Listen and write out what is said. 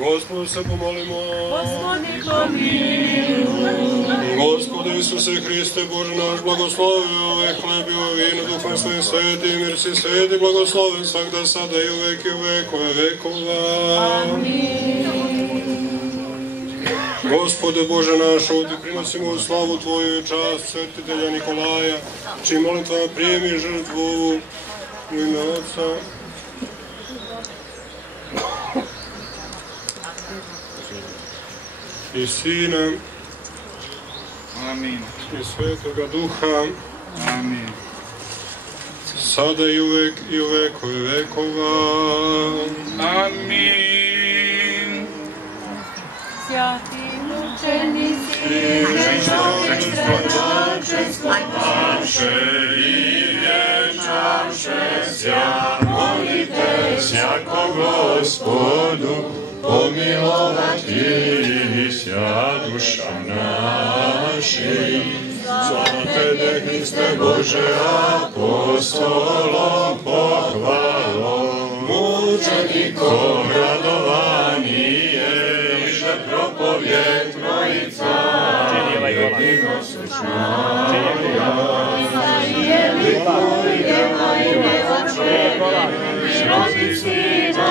Gospodu se pomolimo. Gospodi pomiluj. Gospode Isuse Hriste, Bože naš, blagoslovi ove hleb i ove vino, Duhom svojim sveti, mir si sveti, blagosloven svakda, sada i uvek i uvekove vekova. Gospode Bože naš, ovdje prinosimo u slavu Tvoju i čast svetitelja Nikolaja, čiji molitvama prijemi žrtvu ovu u ime Otca i Sina i Svetoga Duha, sada i uvek i uvekove vekova. Amin. Svjati mučenici, naše i vječaše sja, molite sjako Gospodu, pomilovati sja duša naši. Za Tebe, Hriste Bože, apostolom pohvalom, mučenikom radovanije, iže propovjed Trojica, jedino slušnaja. Likuj, djeva i nezačekaj, srozi svima,